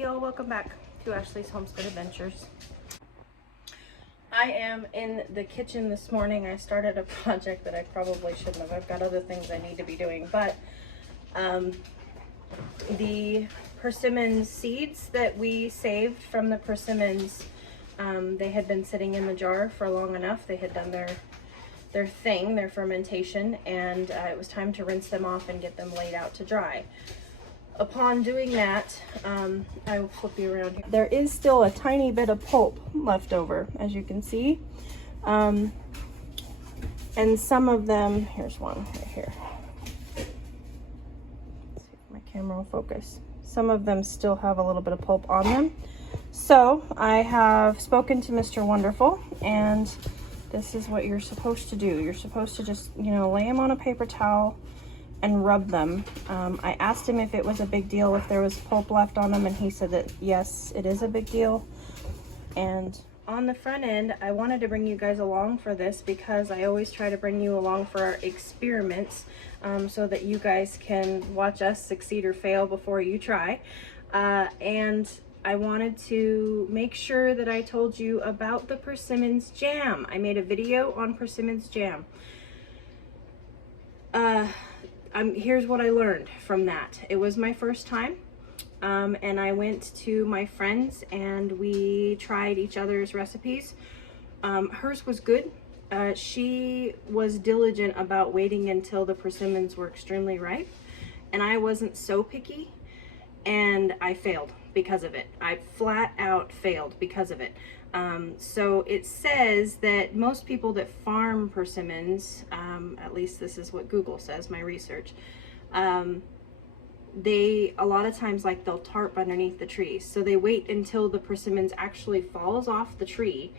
y'all, welcome back to Ashley's Homestead Adventures. I am in the kitchen this morning. I started a project that I probably shouldn't have. I've got other things I need to be doing, but the persimmon seeds that we saved from the persimmons, they had been sitting in the jar for long enough. They had done their thing, their fermentation, and it was time to rinse them off and get them laid out to dry. Upon doing that, I will flip you around here. There is still a tiny bit of pulp left over, as you can see. And some of them, here's one right here. Let's see if my camera will focus. Some of them still have a little bit of pulp on them. So I have spoken to Mr. Wonderful, and this is what you're supposed to do. You're supposed to just, you know, lay them on a paper towel and rub them. I asked him if it was a big deal if there was pulp left on them, and he said that yes, it is a big deal. And on the front end, I wanted to bring you guys along for this because I always try to bring you along for our experiments, so that you guys can watch us succeed or fail before you try. And I wanted to make sure that I told you about the persimmons jam. I made a video on persimmons jam. Here's what I learned from that. It was my first time, and I went to my friends and we tried each other's recipes. Hers was good. She was diligent about waiting until the persimmons were extremely ripe, and I wasn't so picky, and I failed because of it. I flat out failed because of it. So it says that most people that farm persimmons, at least this is what Google says, my research, they a lot of times, like, they'll tarp underneath the trees. So they wait until the persimmons actually falls off the tree,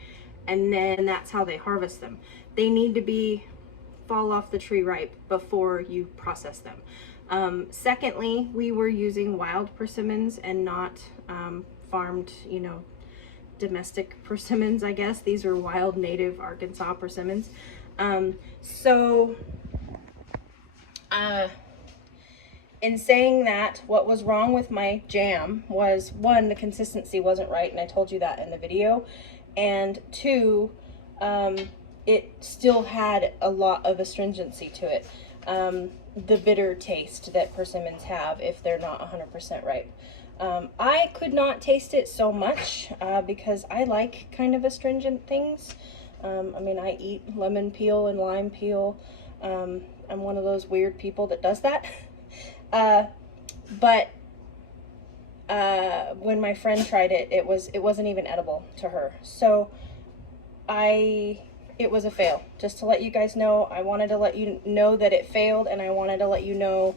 and then that's how they harvest them. They need to fall off the tree ripe before you process them. Secondly, we were using wild persimmons and not farmed, you know, domestic persimmons, I guess. These are wild native Arkansas persimmons. In saying that, what was wrong with my jam was, one, the consistency wasn't right, and I told you that in the video, and two, it still had a lot of astringency to it. The bitter taste that persimmons have if they're not 100% ripe. I could not taste it so much because I like kind of astringent things. I mean, I eat lemon peel and lime peel. I'm one of those weird people that does that. But when my friend tried it, it wasn't even edible to her. So it was a fail. Just to let you guys know, I wanted to let you know that it failed, and I wanted to let you know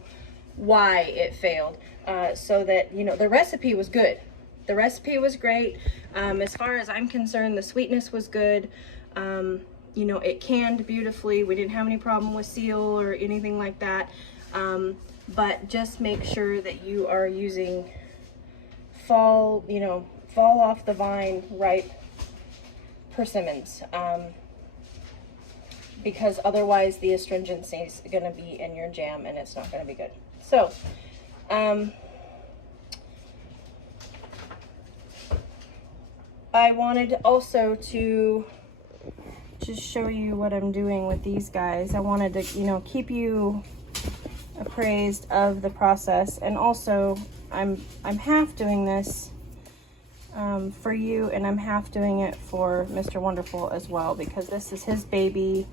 why it failed, so that, you know, the recipe was good. The recipe was great. As far as I'm concerned, the sweetness was good. You know, it canned beautifully. We didn't have any problem with seal or anything like that. But just make sure that you are using fall off the vine ripe persimmons, because otherwise the astringency is going to be in your jam and it's not going to be good. So, I wanted also to just show you what I'm doing with these guys. I wanted to, you know, keep you appraised of the process, and also I'm half doing this for you, and I'm half doing it for Mr. Wonderful as well, because this is his baby.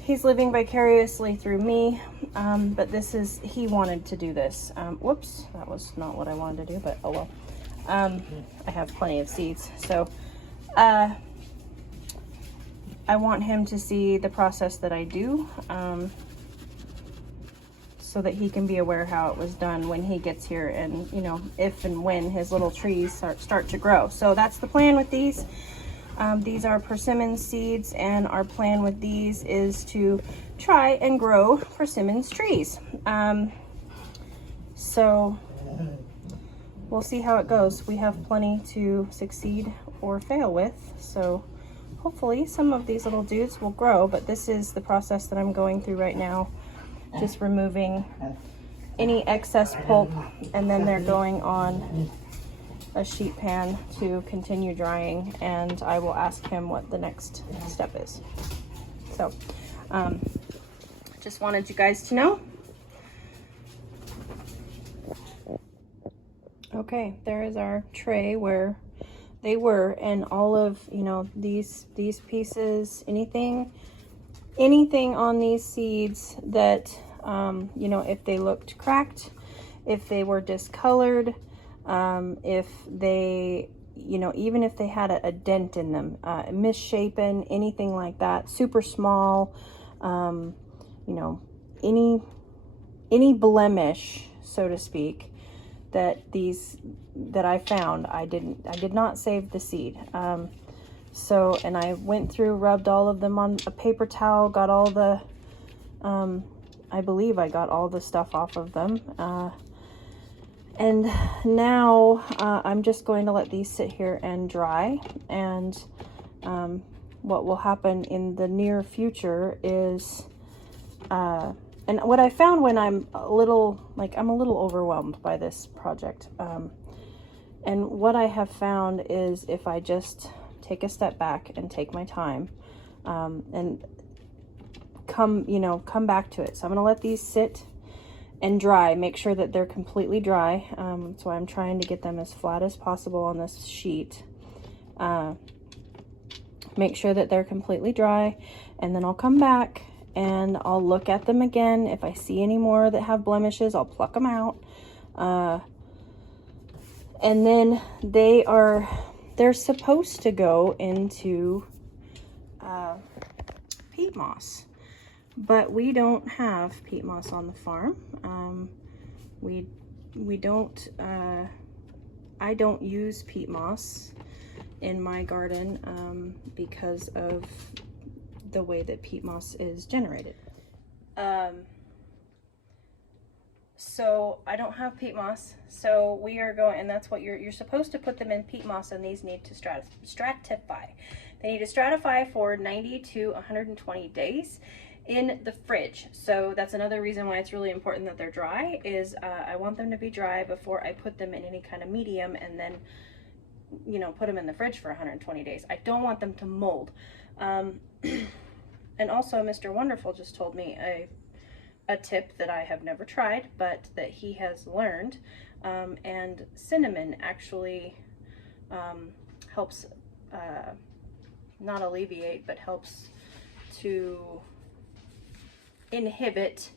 He's living vicariously through me, but he wanted to do this. Whoops, that was not what I wanted to do, but oh well. I have plenty of seeds, so I want him to see the process that I do, so that he can be aware how it was done when he gets here, and, you know, if and when his little trees start to grow. So that's the plan with these. These are persimmon seeds, and our plan with these is to try and grow persimmons trees. So we'll see how it goes. We have plenty to succeed or fail with, so hopefully some of these little dudes will grow, but this is the process that I'm going through right now. Just removing any excess pulp, and then they're going on a sheet pan to continue drying, and I will ask him what the next step is. So just wanted you guys to know. Okay, there is our tray where they were, and all of, you know, these pieces, anything on these seeds that you know, if they looked cracked, if they were discolored, if they, you know, even if they had a dent in them, misshapen, anything like that, super small, you know, any blemish, so to speak, that I found, I did not save the seed. So, and I went through, rubbed all of them on a paper towel, got all the, I believe I got all the stuff off of them. And now I'm just going to let these sit here and dry. And what will happen in the near future is, and what I found when I'm a little overwhelmed by this project, and what I have found is if I just take a step back and take my time, and come back to it. So I'm going to let these sit and dry, make sure that they're completely dry. So I'm trying to get them as flat as possible on this sheet. Make sure that they're completely dry, and then I'll come back and I'll look at them again. If I see any more that have blemishes, I'll pluck them out. And then they're supposed to go into peat moss, but we don't have peat moss on the farm. We don't, I don't use peat moss in my garden because of the way that peat moss is generated. So I don't have peat moss, so we are going, and that's what you're supposed to put them in peat moss, and these need to stratify. They need to stratify for 90 to 120 days in the fridge. So that's another reason why it's really important that they're dry, is I want them to be dry before I put them in any kind of medium and then, you know, put them in the fridge for 120 days. I don't want them to mold. And also Mr. Wonderful just told me a tip that I have never tried, but that he has learned, and cinnamon actually helps not alleviate, but helps to inhibit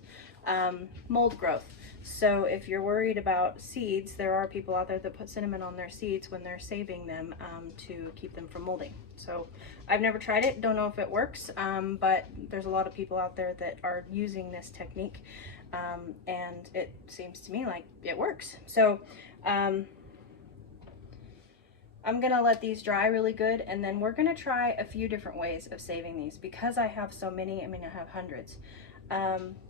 mold growth. So if you're worried about seeds, there are people out there that put cinnamon on their seeds when they're saving them to keep them from molding. So I've never tried it, don't know if it works, but there's a lot of people out there that are using this technique, and it seems to me like it works. So I'm gonna let these dry really good, and then we're gonna try a few different ways of saving these. Because I have so many, I mean I have hundreds,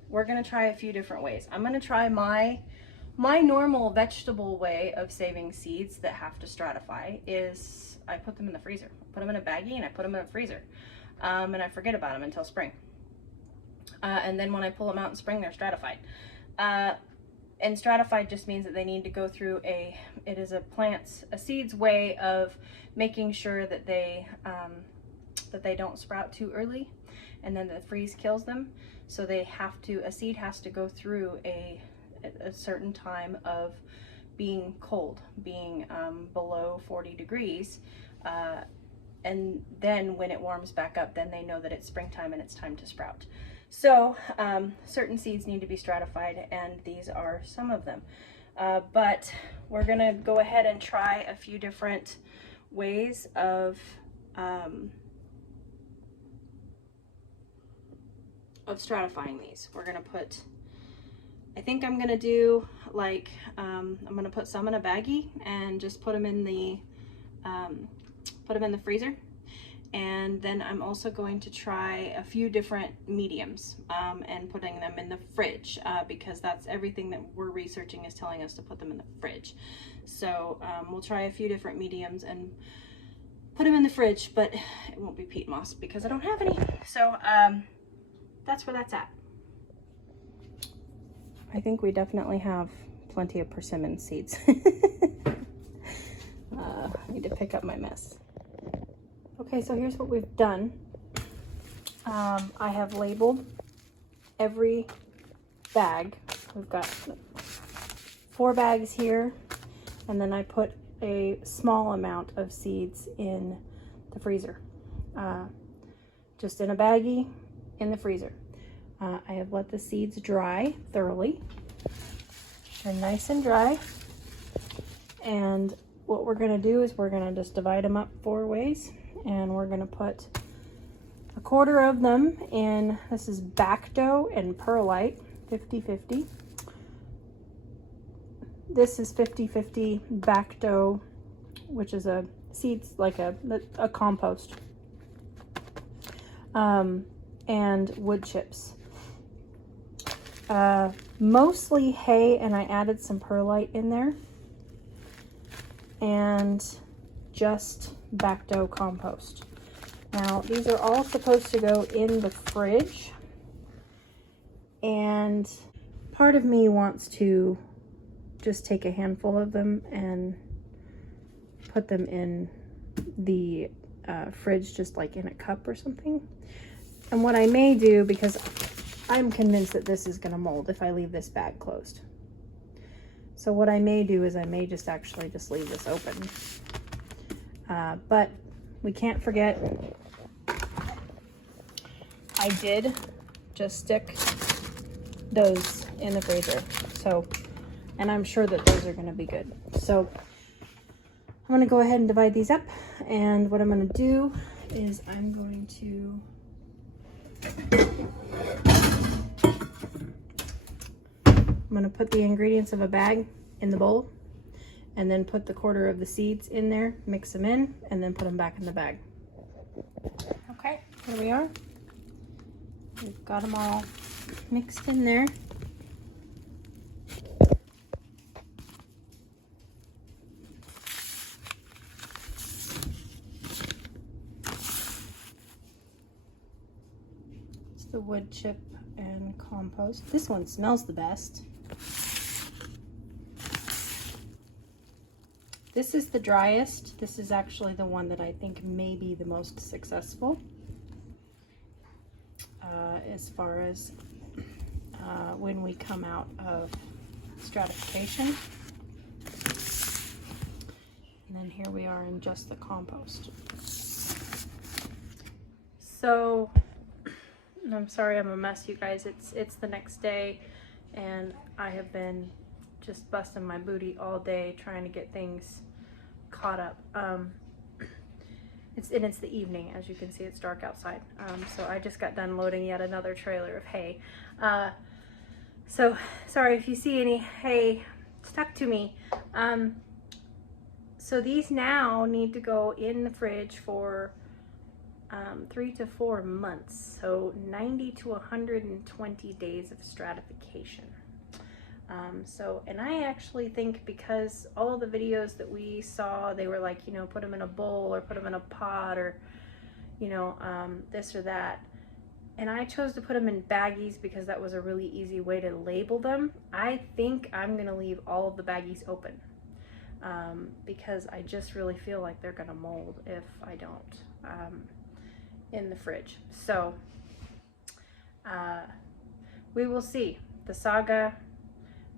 we're gonna try a few different ways. I'm gonna try my normal vegetable way of saving seeds that have to stratify is I put them in the freezer. I put them in a baggie and I put them in the freezer, and I forget about them until spring, and then when I pull them out in spring, they're stratified. And stratified just means that they need to go through it is a seed's way of making sure that they don't sprout too early, and then the freeze kills them. So a seed has to go through a certain time of being cold, being below 40 degrees, and then when it warms back up, then they know that it's springtime and it's time to sprout. So certain seeds need to be stratified, and these are some of them. But we're gonna go ahead and try a few different ways of stratifying these. We're gonna put, I think I'm gonna do like, I'm gonna put some in a baggie and just put them in the freezer. And then I'm also going to try a few different mediums and putting them in the fridge, because that's everything that we're researching is telling us to put them in the fridge. So we'll try a few different mediums and put them in the fridge, but it won't be peat moss because I don't have any. So that's where that's at. I think we definitely have plenty of persimmon seeds. I need to pick up my mess. Okay, so here's what we've done. I have labeled every bag. We've got 4 bags here, and then I put a small amount of seeds in the freezer. Just in a baggie in the freezer. I have let the seeds dry thoroughly. They're nice and dry. And what we're gonna do is we're gonna just divide them up 4 ways, and we're gonna put a quarter of them in, this is back dough and perlite, 50-50. This is 50-50 back dough, which is a seeds, like a compost. And wood chips. Mostly hay, and I added some perlite in there. And just back dough compost. Now, these are all supposed to go in the fridge. And part of me wants to just take a handful of them and put them in the fridge, just like in a cup or something. And what I may do, because I'm convinced that this is going to mold if I leave this bag closed. So what I may do is I may just actually just leave this open. But we can't forget, I did just stick those in the freezer. So, and I'm sure that those are going to be good. So I'm going to go ahead and divide these up. And what I'm going to do is I'm going to put the ingredients of a bag in the bowl, and then put the quarter of the seeds in there, mix them in, and then put them back in the bag. Okay, here we are. We've got them all mixed in there. It's the wood chip and compost. This one smells the best. This is the driest. This is actually the one that I think may be the most successful as far as when we come out of stratification. And then here we are in just the compost. So, I'm sorry I'm a mess, you guys. It's the next day, and I have been just busting my booty all day trying to get things caught up. It's the evening, as you can see. It's dark outside. So I just got done loading yet another trailer of hay. So sorry if you see any hay stuck to me. So these now need to go in the fridge for 3 to 4 months, so 90 to 120 days of stratification. And I actually think, because all of the videos that we saw, they were like, you know, put them in a bowl or put them in a pot, or, you know, this or that. And I chose to put them in baggies because that was a really easy way to label them. I think I'm going to leave all of the baggies open because I just really feel like they're going to mold if I don't in the fridge. So we will see. The saga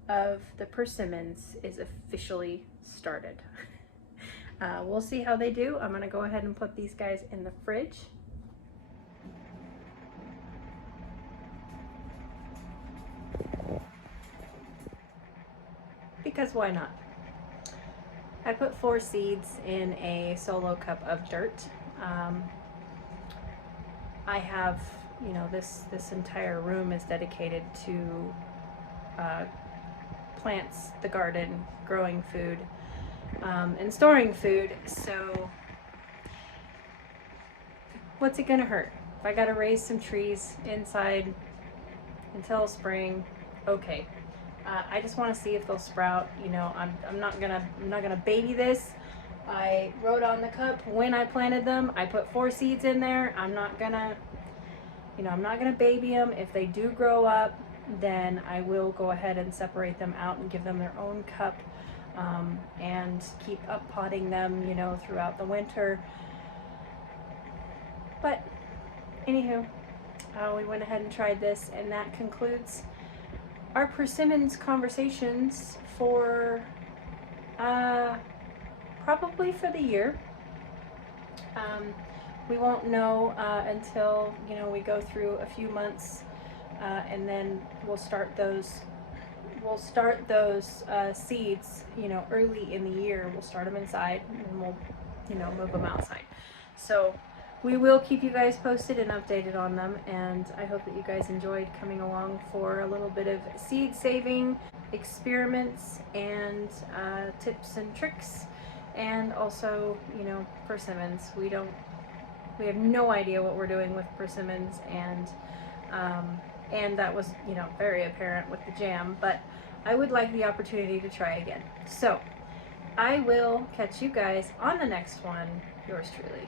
of the persimmons is officially started. We'll see how they do. I'm going to go ahead and put these guys in the fridge. Because why not? I put 4 seeds in a solo cup of dirt. I have, you know, this entire room is dedicated to plants, the garden, growing food, and storing food. So what's it gonna hurt? If I gotta raise some trees inside until spring, okay. I just want to see if they'll sprout. You know, I'm not gonna baby this. I wrote on the cup when I planted them. I put 4 seeds in there. I'm not gonna, you know, I'm not gonna baby them. If they do grow up, then I will go ahead and separate them out and give them their own cup, and keep up potting them, you know, throughout the winter. But anywho, we went ahead and tried this, and that concludes our Persimmons conversations for probably for the year. We won't know until, you know, we go through a few months, and then we'll start those seeds, you know, early in the year. We'll start them inside, and we'll, you know, move them outside. So we will keep you guys posted and updated on them, and I hope that you guys enjoyed coming along for a little bit of seed saving experiments and tips and tricks, and also, you know, persimmons. We have no idea what we're doing with persimmons, and that was, you know, very apparent with the jam, but I would like the opportunity to try again. So I will catch you guys on the next one. Yours truly.